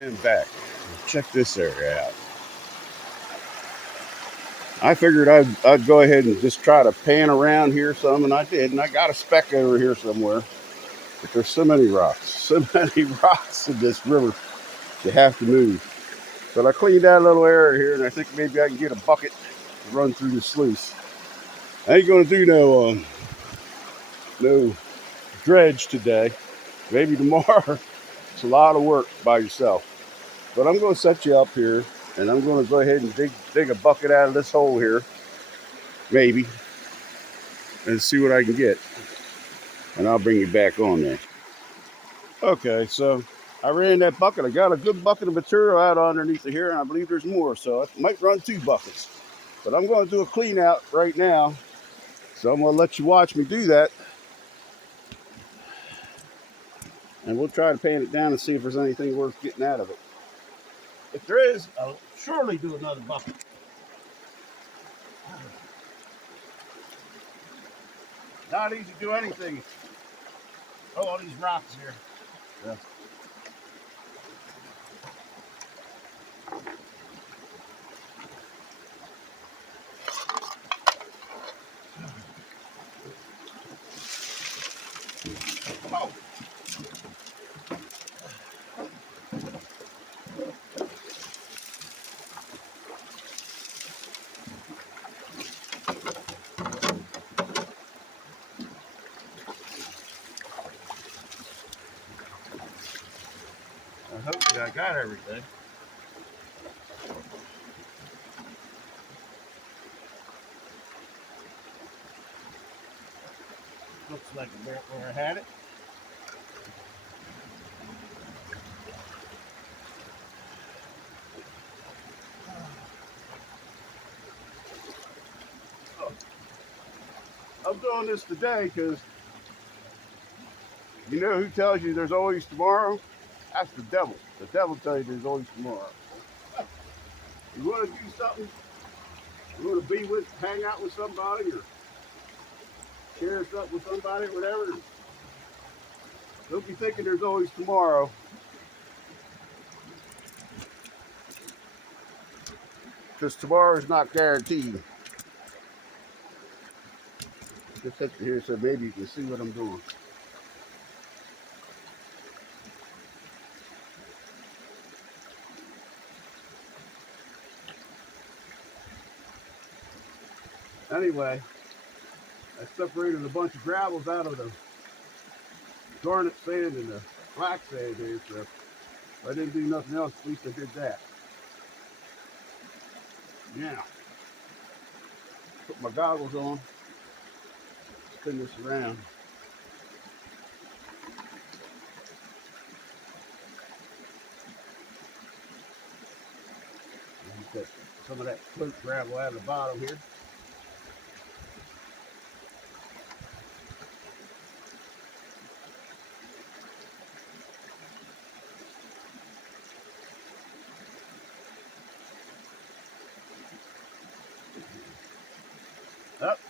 And back. Check this area out. I figured I'd go ahead and just try to pan around here some, and I did, and I got a speck over here somewhere. But there's so many rocks in this river. You have to move. But I cleaned out a little area here, and I think maybe I can get a bucket to run through the sluice. I ain't gonna do no dredge today. Maybe tomorrow. It's a lot of work by yourself. But I'm gonna set you up here, and I'm gonna go ahead and dig a bucket out of this hole here, maybe, and see what I can get. And I'll bring you back on there. Okay, so I ran that bucket. I got a good bucket of material out underneath of here, and I believe there's more. So I might run 2 buckets. But I'm going to do a clean out right now. So I'm going to let you watch me do that. And we'll try to pan it down and see if there's anything worth getting out of it. If there is, I'll surely do another bucket. Not easy to do anything. Oh, all these rocks here. Yeah. Oh. Hopefully I got everything. Looks like about where I had it. Oh. I'm doing this today because you know who tells you there's always tomorrow? That's the devil. The devil tells you there's always tomorrow. You want to do something? You want to be with, hang out with somebody, or share something with somebody, or whatever. Don't be thinking there's always tomorrow, because tomorrow is not guaranteed. Just take you here so maybe you can see what I'm doing. Anyway, I separated a bunch of gravels out of the garnet sand and the black sand here, so I didn't do nothing else. At least I did that. Now, put my goggles on, spin this around. Get some of that float gravel out of the bottom here. Up,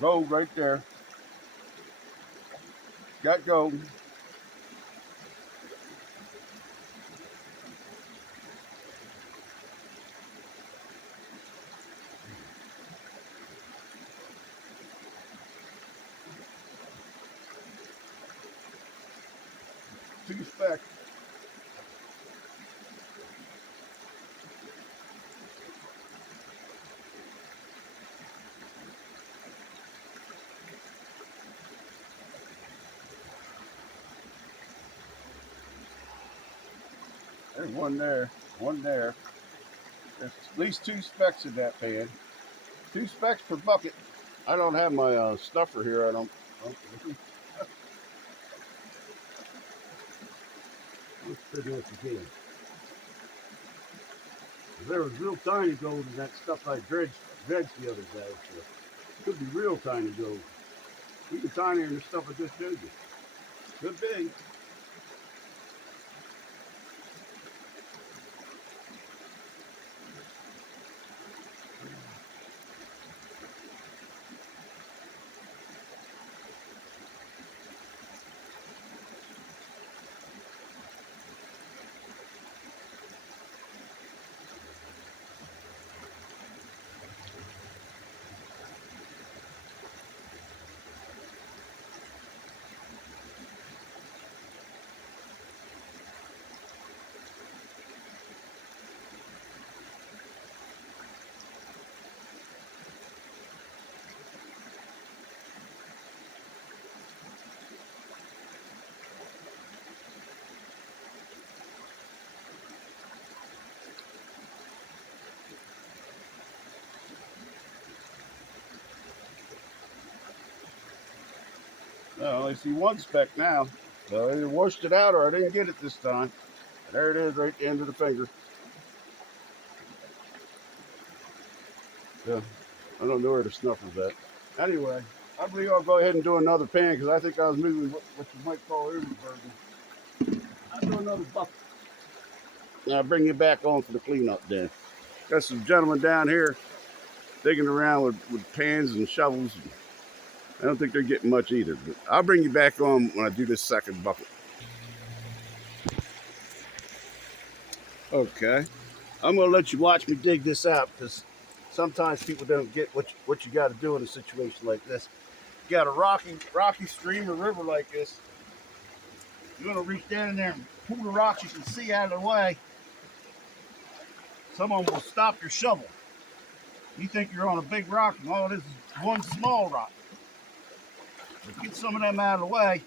gold right there. Got gold. Two specks. There's one there, one there. There's at least 2 specks in that pan. 2 specks per bucket. I don't have my stuffer here. I don't. Let's figure what you can. There was real tiny gold in that stuff I dredged the other day. So it could be real tiny gold. Even tinier than the stuff I just showed you. Could be. I only see one speck now. So I either washed it out or I didn't get it this time. There it is, right at the end of the finger. Yeah, I don't know where the snuffer's at. Anyway, I believe I'll go ahead and do another pan because I think I was moving what you might call overburden. I'll do another bucket. Now I'll bring you back on for the cleanup then. Got some gentlemen down here digging around with pans and shovels. I don't think they're getting much either, but I'll bring you back on when I do this second bucket. Okay, I'm gonna let you watch me dig this out because sometimes people don't get what you got to do in a situation like this. You got a rocky stream or river like this. You're gonna reach down in there and pull the rocks you can see out of the way. Someone will stop your shovel. You think you're on a big rock and all it is one small rock. But get some of them out of the way.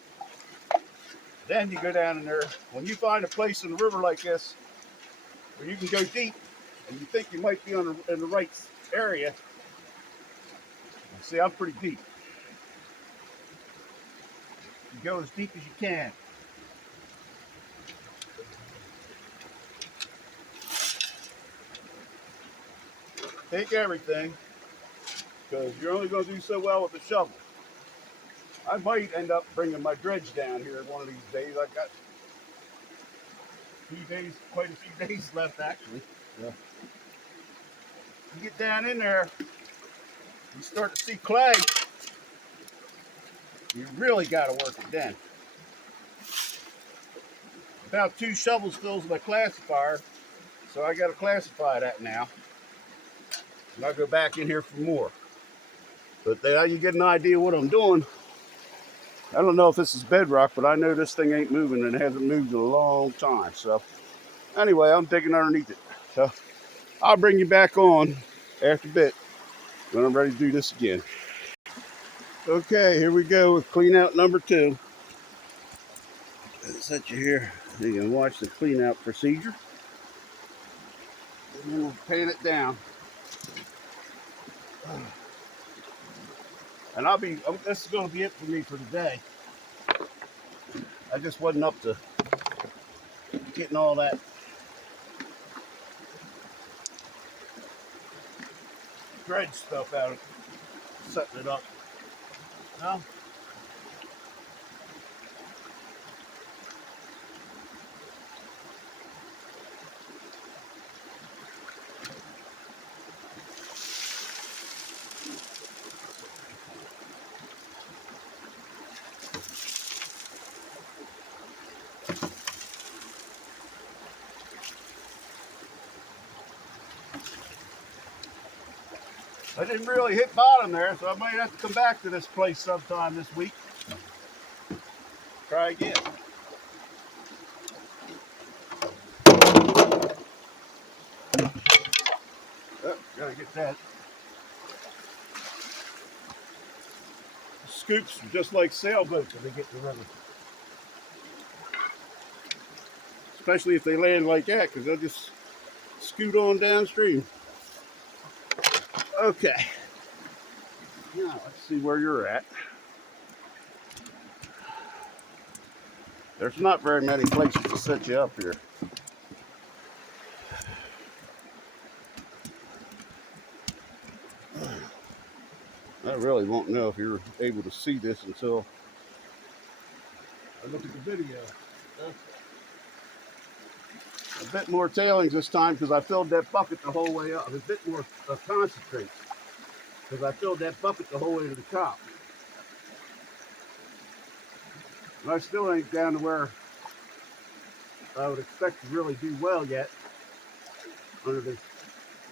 Then you go down in there. When you find a place in the river like this where you can go deep and you think you might be in the right area, see, I'm pretty deep. You go as deep as you can. Take everything because you're only going to do so well with the shovel. I might end up bringing my dredge down here one of these days. I got quite a few days left actually. Yeah. You get down in there, you start to see clay. You really got to work it then. About 2 shovels fills my classifier, so I got to classify that now. And I'll go back in here for more. But there you get an idea what I'm doing. I don't know if this is bedrock, but I know this thing ain't moving and it hasn't moved in a long time. So anyway, I'm digging underneath it. So I'll bring you back on after a bit when I'm ready to do this again. Okay, here we go with clean out number 2. I'll set you here. You can watch the clean out procedure. And then we'll pan it down. And this is going to be it for me for today. I just wasn't up to getting all that dredge stuff out of setting it up. No? I didn't really hit bottom there, so I might have to come back to this place sometime this week. Try again. Oh, gotta get that. Scoops are just like sailboats when they get in the river. Especially if they land like that, because they'll just scoot on downstream. Okay. Now, let's see where you're at. There's not very many places to set you up here. I really won't know if you're able to see this until I look at the video. A bit more tailings this time because I filled that bucket the whole way up. A bit more concentrate because I filled that bucket the whole way to the top. And I still ain't down to where I would expect to really do well yet under this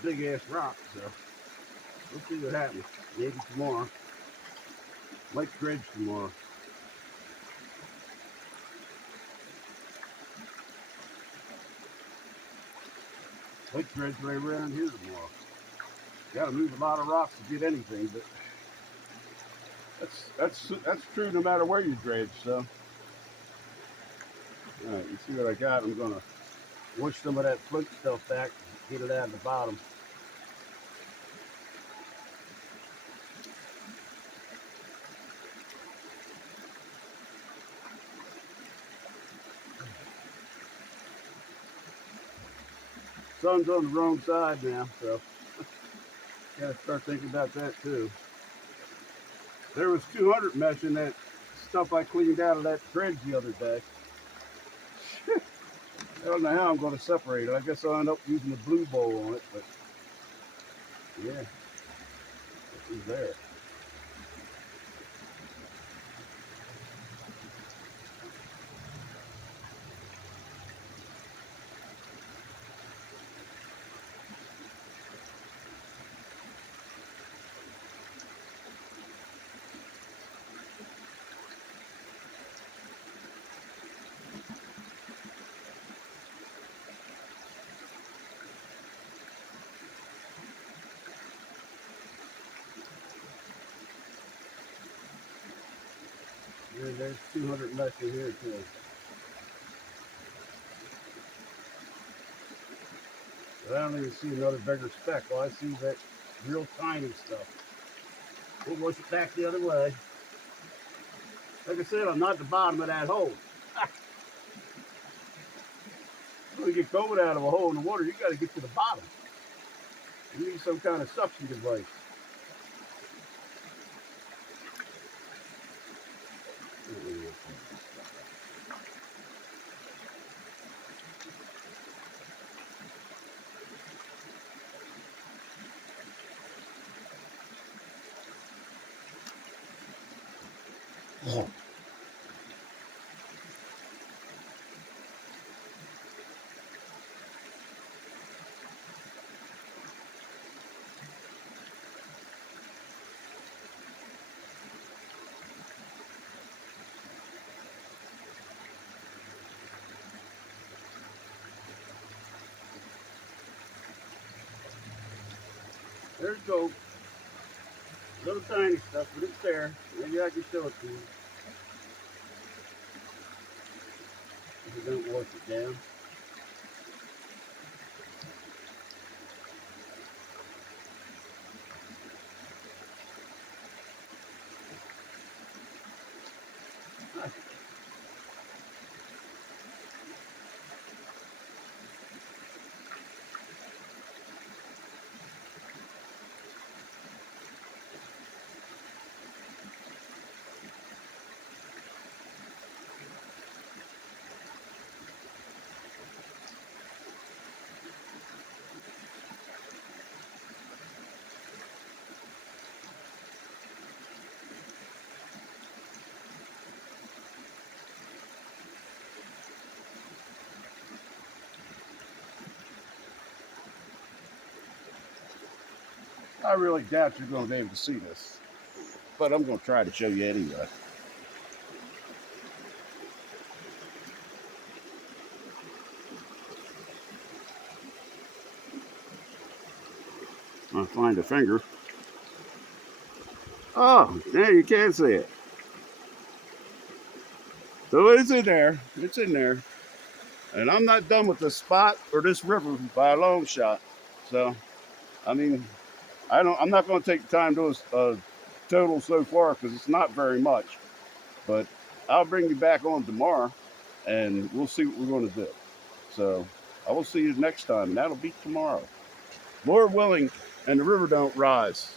big ass rock. So we'll see what happens. Maybe tomorrow. Might dredge tomorrow. Might dredge right around here tomorrow. Got to move a lot of rocks to get anything, but that's true no matter where you dredge. So, all right, you see what I got? I'm gonna wash some of that flint stuff back, get it out of the bottom. Sun's on the wrong side now, so gotta start thinking about that too. There was 200 mesh in that stuff I cleaned out of that dredge the other day. I don't know how I'm going to separate it. I guess I'll end up using the blue bowl on it, but yeah, it was there. Yeah, there's 200 mesh in here too. But I don't even see another bigger speck. Well, I see that real tiny stuff. We'll wash it back the other way. Like I said, I'm not at the bottom of that hole. When you get going out of a hole in the water, you got to get to the bottom. You need some kind of suction device. There's gold. Little tiny stuff, but it's there. Maybe I can show it to you if you don't wash it down. I really doubt you're going to be able to see this, but I'm going to try to show you anyway. I'll find a finger. Oh, yeah, you can see it. So it's in there. It's in there. And I'm not done with this spot or this river by a long shot. So, I mean, I'm not going to take the time to do a total so far because it's not very much. But I'll bring you back on tomorrow and we'll see what we're going to do. So I will see you next time, and that'll be tomorrow. Lord willing, and the river don't rise.